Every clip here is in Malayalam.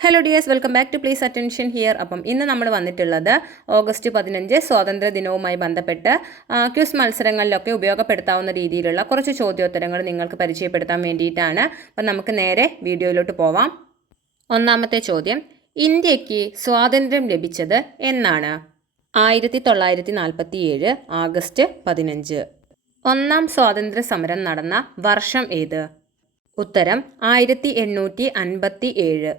Hello dears welcome back to please attention here അപ്പം ഇന്ന് നമ്മൾ വന്നിട്ടുള്ളത് ഓഗസ്റ്റ് പതിനഞ്ച് സ്വാതന്ത്ര്യ ദിനവുമായി ബന്ധപ്പെട്ട് ക്യൂസ് മത്സരങ്ങളിലൊക്കെ ഉപയോഗപ്പെടുത്താവുന്ന രീതിയിലുള്ള കുറച്ച് ചോദ്യോത്തരങ്ങൾ നിങ്ങൾക്ക് പരിചയപ്പെടുത്താൻ വേണ്ടിയിട്ടാണ്. അപ്പം നമുക്ക് നേരെ വീഡിയോയിലോട്ട് പോവാം. ഒന്നാമത്തെ ചോദ്യം. ഇന്ത്യയ്ക്ക് സ്വാതന്ത്ര്യം ലഭിച്ചത് എന്നാണ്. ആയിരത്തി തൊള്ളായിരത്തി നാൽപ്പത്തി ഏഴ് ആഗസ്റ്റ് പതിനഞ്ച്. ഒന്നാം സ്വാതന്ത്ര്യ സമരം നടന്ന വർഷം ഏത്? ഉത്തരം ആയിരത്തി എണ്ണൂറ്റി അൻപത്തി ഏഴ്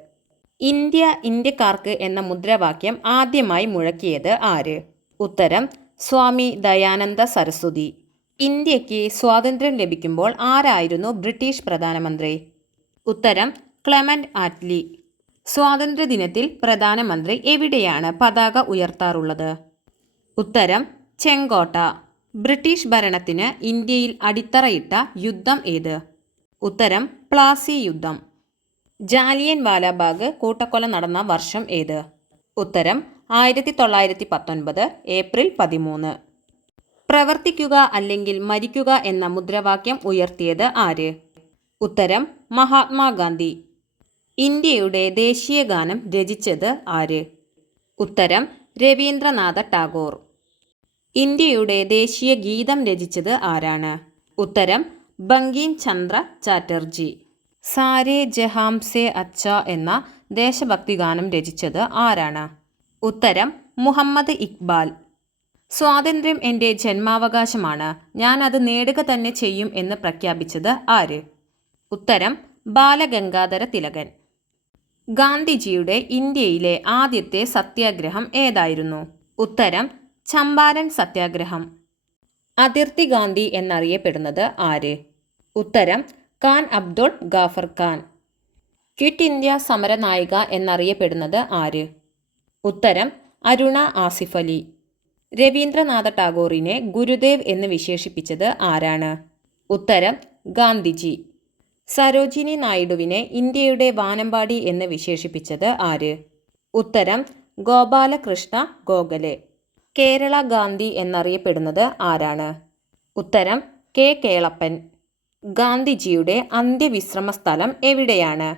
ഇന്ത്യ ഇന്ത്യക്കാർക്ക് എന്ന മുദ്രാവാക്യം ആദ്യമായി മുഴക്കിയത് ആര്? ഉത്തരം സ്വാമി ദയാനന്ദ സരസ്വതി. ഇന്ത്യയ്ക്ക് സ്വാതന്ത്ര്യം ലഭിക്കുമ്പോൾ ആരായിരുന്നു ബ്രിട്ടീഷ് പ്രധാനമന്ത്രി? ഉത്തരം ക്ലെമന്റ് ആറ്റ്ലി. സ്വാതന്ത്ര്യദിനത്തിൽ പ്രധാനമന്ത്രി എവിടെയാണ് പതാക ഉയർത്താറുള്ളത്? ഉത്തരം ചെങ്കോട്ട. ബ്രിട്ടീഷ് ഭരണത്തിന് ഇന്ത്യയിൽ അടിത്തറയിട്ട യുദ്ധം ഏത്? ഉത്തരം പ്ലാസി യുദ്ധം. ജാലിയൻ വാലാബാഗ് കൂട്ടക്കൊല നടന്ന വർഷം ഏത്? ഉത്തരം ആയിരത്തി തൊള്ളായിരത്തി പത്തൊൻപത് ഏപ്രിൽ പതിമൂന്ന്. പ്രവർത്തിക്കുക അല്ലെങ്കിൽ മരിക്കുക എന്ന മുദ്രാവാക്യം ഉയർത്തിയത് ആര്? ഉത്തരം മഹാത്മാഗാന്ധി. ഇന്ത്യയുടെ ദേശീയ ഗാനം രചിച്ചത് ആര്? ഉത്തരം രവീന്ദ്രനാഥ ടാഗോർ. ഇന്ത്യയുടെ ദേശീയ ഗീതം രചിച്ചത് ആരാണ്? ഉത്തരം ബങ്കിം ചന്ദ്ര ചാറ്റർജി. സാരേ ജഹാം സെ അച്ച എന്ന ദേശഭക്തി ഗാനം രചിച്ചത് ആരാണ്? ഉത്തരം മുഹമ്മദ് ഇക്ബാൽ. സ്വാതന്ത്ര്യം എന്റെ ജന്മാവകാശമാണ്. ഞാൻ അത് നേടുക തന്നെ ചെയ്യും എന്ന് പ്രഖ്യാപിച്ചത് ആര്? ഉത്തരം ബാലഗംഗാധര തിലകൻ. ഗാന്ധിജിയുടെ ഇന്ത്യയിലെ ആദ്യത്തെ സത്യാഗ്രഹം ഏതായിരുന്നു? ഉത്തരം ചമ്പാരൻ സത്യാഗ്രഹം. അതിർത്തി ഗാന്ധി എന്നറിയപ്പെടുന്നത് ആര്? ഉത്തരം ഖാൻ അബ്ദുൾ ഗാഫർ ഖാൻ. ക്വിറ്റ് ഇന്ത്യ സമരനായിക എന്നറിയപ്പെടുന്നത് ആര്? ഉത്തരം അരുണ ആസിഫ് അലി. രവീന്ദ്രനാഥ ടാഗോറിനെ ഗുരുദേവ് എന്ന് വിശേഷിപ്പിച്ചത് ആരാണ്? ഉത്തരം ഗാന്ധിജി. സരോജിനി നായിഡുവിനെ ഇന്ത്യയുടെ വാനമ്പാടി എന്ന് വിശേഷിപ്പിച്ചത് ആര്? ഉത്തരം ഗോപാലകൃഷ്ണ ഗോഖലെ. കേരള ഗാന്ധി എന്നറിയപ്പെടുന്നത് ആരാണ്? ഉത്തരം കെ കേളപ്പൻ. ഗാന്ധിജിയുടെ അന്ത്യവിശ്രമ സ്ഥലം എവിടെയാണ്?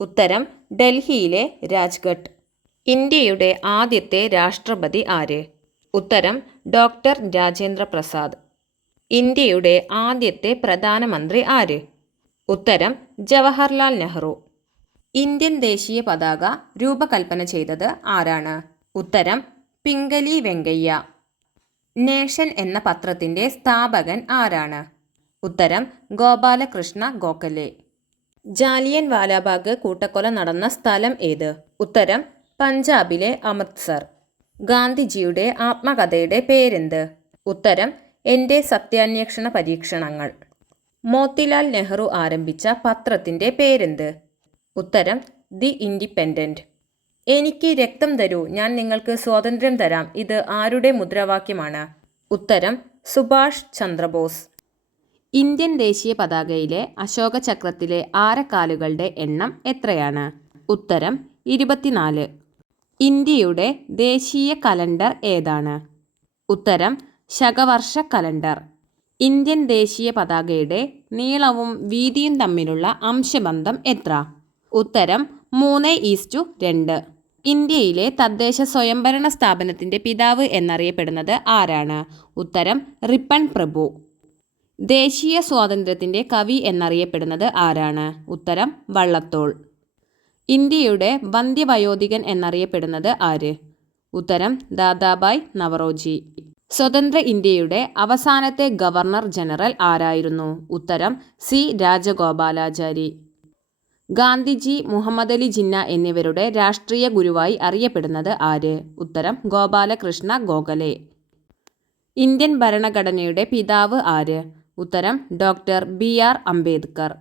ഉത്തരം ഡൽഹിയിലെ രാജ്ഘട്ട്. ഇന്ത്യയുടെ ആദ്യത്തെ രാഷ്ട്രപതി ആര്? ഉത്തരം ഡോക്ടർ രാജേന്ദ്ര പ്രസാദ് ഇന്ത്യയുടെ ആദ്യത്തെ പ്രധാനമന്ത്രി ആര്? ഉത്തരം ജവഹർലാൽ നെഹ്റു. ഇന്ത്യൻ ദേശീയ പതാക രൂപകൽപ്പന ചെയ്തത് ആരാണ്? ഉത്തരം പിംഗലി വെങ്കയ്യ. നേഷൻ എന്ന പത്രത്തിന്റെ സ്ഥാപകൻ ആരാണ്? ഉത്തരം ഗോപാലകൃഷ്ണ ഗോഖലെ. ജാലിയൻ വാലാബാഗ് കൂട്ടക്കൊല നടന്ന സ്ഥലം ഏത്? ഉത്തരം പഞ്ചാബിലെ അമൃത്സർ. ഗാന്ധിജിയുടെ ആത്മകഥയുടെ പേരെന്ത്? ഉത്തരം എന്റെ സത്യാന്വേഷണ പരീക്ഷണങ്ങൾ. മോത്തിലാൽ നെഹ്റു ആരംഭിച്ച പത്രത്തിന്റെ പേരെന്ത്? ഉത്തരം ദി ഇൻഡിപെൻഡന്റ് എനിക്ക് രക്തം തരൂ ഞാൻ നിങ്ങൾക്ക് സ്വാതന്ത്ര്യം തരാം ഇത് ആരുടെ മുദ്രാവാക്യമാണ്? ഉത്തരം സുഭാഷ് ചന്ദ്രബോസ്. ഇന്ത്യൻ ദേശീയ പതാകയിലെ അശോക ചക്രത്തിലെ ആരക്കാലുകളുടെ എണ്ണം എത്രയാണ്? ഉത്തരം ഇരുപത്തിനാല്. ഇന്ത്യയുടെ ദേശീയ കലണ്ടർ ഏതാണ്? ഉത്തരം ശകവർഷ കലണ്ടർ. ഇന്ത്യൻ ദേശീയ പതാകയുടെ നീളവും വീതിയും തമ്മിലുള്ള അംശബന്ധം എത്ര? ഉത്തരം മൂന്ന് ഈസ്റ്റു രണ്ട്. ഇന്ത്യയിലെ തദ്ദേശ സ്വയംഭരണ സ്ഥാപനത്തിന്റെ പിതാവ് എന്നറിയപ്പെടുന്നത് ആരാണ്? ഉത്തരം റിപ്പൺ പ്രഭു. ദേശീയ സ്വാതന്ത്ര്യത്തിന്റെ കവി എന്നറിയപ്പെടുന്നത് ആരാണ്? ഉത്തരം വള്ളത്തോൾ. ഇന്ത്യയുടെ വന്ധ്യവയോധികൻ എന്നറിയപ്പെടുന്നത് ആര്? ഉത്തരം ദാദാബായ് നവറോജി. സ്വതന്ത്ര ഇന്ത്യയുടെ അവസാനത്തെ ഗവർണർ ജനറൽ ആരായിരുന്നു? ഉത്തരം സി രാജഗോപാലാചാരി. ഗാന്ധിജി മുഹമ്മദ് അലി ജിന്ന എന്നിവരുടെ രാഷ്ട്രീയ ഗുരുവായി അറിയപ്പെടുന്നത് ആര്? ഉത്തരം ഗോപാലകൃഷ്ണ ഗോഖലെ. ഇന്ത്യൻ ഭരണഘടനയുടെ പിതാവ് ആര്? ഉത്തരം doctor B R Ambedkar.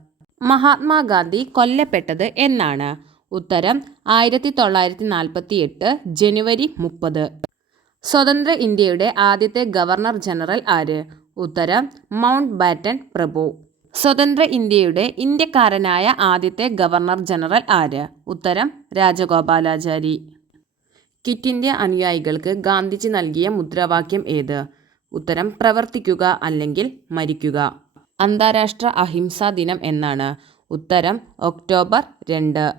Mahatma Gandhi കൊല്ലപ്പെട്ടത് എന്നാണ്. ഉത്തരം ആയിരത്തി തൊള്ളായിരത്തി നാൽപ്പത്തി എട്ട് ജനുവരി മുപ്പത്. സ്വതന്ത്ര ഇന്ത്യയുടെ ആദ്യത്തെ ഗവർണർ ജനറൽ ആര്? ഉത്തരം മൗണ്ട് ബാറ്റൻ പ്രഭു. സ്വതന്ത്ര ഇന്ത്യയുടെ ഇന്ത്യക്കാരനായ ആദ്യത്തെ ഗവർണർ ജനറൽ ആര്? ഉത്തരം രാജഗോപാലാചാരി. കിറ്റ് ഇന്ത്യ അനുയായികൾക്ക് ഗാന്ധിജി നൽകിയ മുദ്രാവാക്യം ഏത്? ഉത്തരം പ്രവർത്തിക്കുക അല്ലെങ്കിൽ മരിക്കുക. അന്താരാഷ്ട്ര അഹിംസാ ദിനം എന്നാണ്. ഉത്തരം ഒക്ടോബർ രണ്ട്.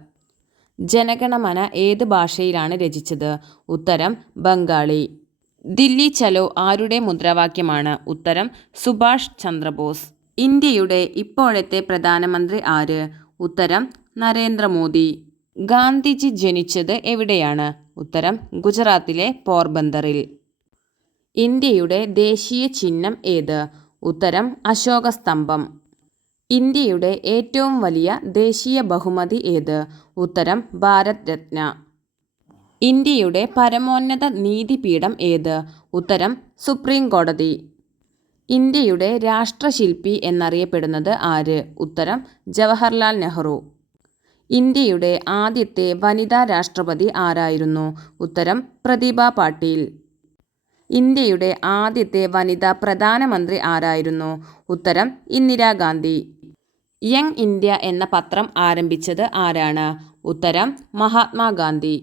ജനഗണമന ഏത് ഭാഷയിലാണ് രചിച്ചത്? ഉത്തരം ബംഗാളി. ദില്ലി ചലോ ആരുടെ മുദ്രാവാക്യമാണ്? ഉത്തരം സുഭാഷ് ചന്ദ്രബോസ്. ഇന്ത്യയുടെ ഇപ്പോഴത്തെ പ്രധാനമന്ത്രി ആര്? ഉത്തരം നരേന്ദ്രമോദി. ഗാന്ധിജി ജനിച്ചത് എവിടെയാണ്? ഉത്തരം ഗുജറാത്തിലെ പോർബന്തറിൽ ഇന്ത്യയുടെ ദേശീയ ചിഹ്നം ഏത്? ഉത്തരം അശോകസ്തംഭം. ഇന്ത്യയുടെ ഏറ്റവും വലിയ ദേശീയ ബഹുമതി ഏത്? ഉത്തരം ഭാരത് രത്ന ഇന്ത്യയുടെ പരമോന്നത നീതിപീഠം ഏത്? ഉത്തരം സുപ്രീം കോടതി ഇന്ത്യയുടെ രാഷ്ട്രശില്പി എന്നറിയപ്പെടുന്നത് ആര്? ഉത്തരം ജവഹർലാൽ നെഹ്റു. ഇന്ത്യയുടെ ആദ്യത്തെ വനിതാ രാഷ്ട്രപതി ആരായിരുന്നു? ഉത്തരം പ്രതിഭ പാട്ടീൽ. ഇന്ത്യയുടെ ആദ്യത്തെ വനിതാ പ്രധാനമന്ത്രി ആരായിരുന്നു? ഉത്തരം ഇന്ദിരാഗാന്ധി യങ് ഇന്ത്യ എന്ന പത്രം ആരംഭിച്ചത് ആരാണ്? ഉത്തരം മഹാത്മാഗാന്ധി